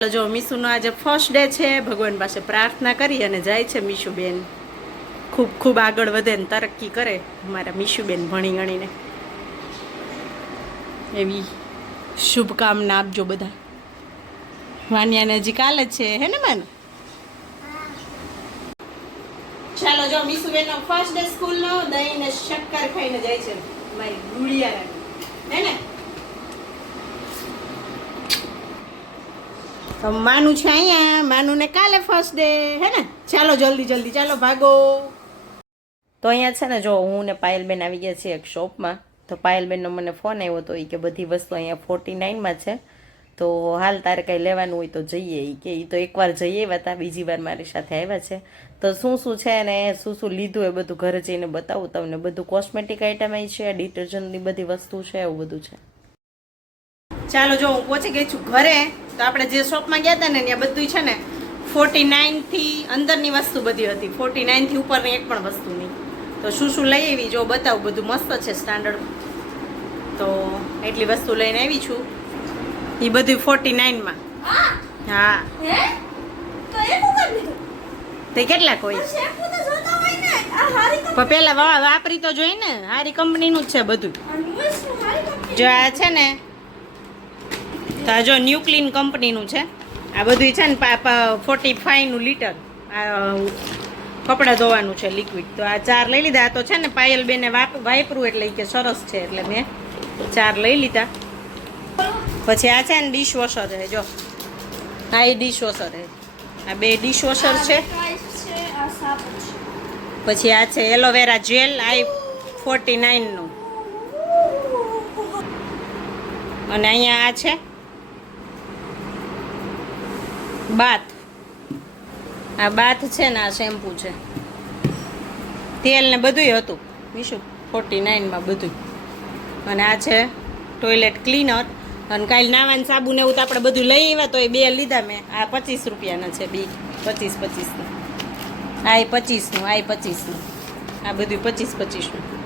જો મીશુનો આજે first day છે. ભગવાન પાસે પ્રાર્થના કરી અને જાય છે મીશુબેન ખૂબ ખૂબ આગળ વધે ને તરક્કી કરે અમારા મીશુબેન ભણી ગણીને. એવી શુભકામના આપજો બધા. વાનિયાને હજી કાલે છે હે ને માન? ચાલો જો મીશુબેનનો ફર્સ્ટ ડે સ્કૂલનો દહીં ને શક્કર ખાઈને જાય છે મારી ગુડિયા હે ને. તો માનું છે અહીંયા, માનું ને કાલે ફર્સ્ટ ડે હે ને. ચાલો જલ્દી જલ્દી ચાલો ભાગો. તો અહીંયા છે ને જો હું ને પાયલબેન આવી ગયા છીએ એક શોપમાં. તો પાયલબેનનો મને ફોન આવ્યો હતો કે બધી વસ્તુ અહીંયા 49માં છે, તો હાલ તારે કંઈ લેવાનું હોય તો જઈએ. કે એ તો એકવાર જઈ આવ્યા હતા, બીજી વાર મારી સાથે આવ્યા છે. તો શું શું છે ને શું શું લીધું એ બધું ઘરે જઈને બતાવું તમને. બધું કોસ્મેટિક આઈટમ છે, ડિટર્જન્ટની બધી વસ્તુ છે, એવું બધું છે. ચાલો જો હું પહોંચી ગઈ છું ઘરે. તો આપણે જે શોપમાં ગયા હતા ને ત્યાં બધું છે ને 49 થી અંદરની વસ્તુ બધી હતી, 49 થી ઉપરની એક પણ વસ્તુ નહીં. તો શું શું લઈ આવી જો બતાવું. બધું મસ્ત છે સ્ટાન્ડર્ડ. તો એટલી વસ્તુ લઈને આવી છું. એ બધું 49માં. હા તે કેટલાક હોય પણ પેલા વાપરી તો જોઈ ને. હારી કંપનીનું જ છે બધું. જો આ છે ને તો આ જો ન્યુ ક્લીન કંપનીનું છે આ બધું છે ને. 45નું લીટર આ કપડાં ધોવાનું છે લિક્વિડ. તો આ 4 લઈ લીધા. તો છે ને પાયલબેને વાપરું એટલે કે સરસ છે એટલે મેં 4 લઈ લીધા. પછી આ છે ને ડિશવોશર છે જો. હા એ ડિશવોશર છે. આ 2 ડિશવોશર છે. પછી આ છે એલોવેરા જેલ આ 49નું. અને અહીંયા આ છે બાથ. આ બાથ છે ને આ શેમ્પુ છે, તેલ ને બધુંય હતું મીશુ 49માં બધું. અને આ છે ટોયલેટ ક્લીનર. અને કાલે નાવાનું સાબુ ને એવું તો આપણે બધું લઈ આવ્યા તો એ 2 લીધા મેં. આ 25 રૂપિયાના છે, 25 25નું. આ 25નું, આ 25નું. આ બધું 25 25નું.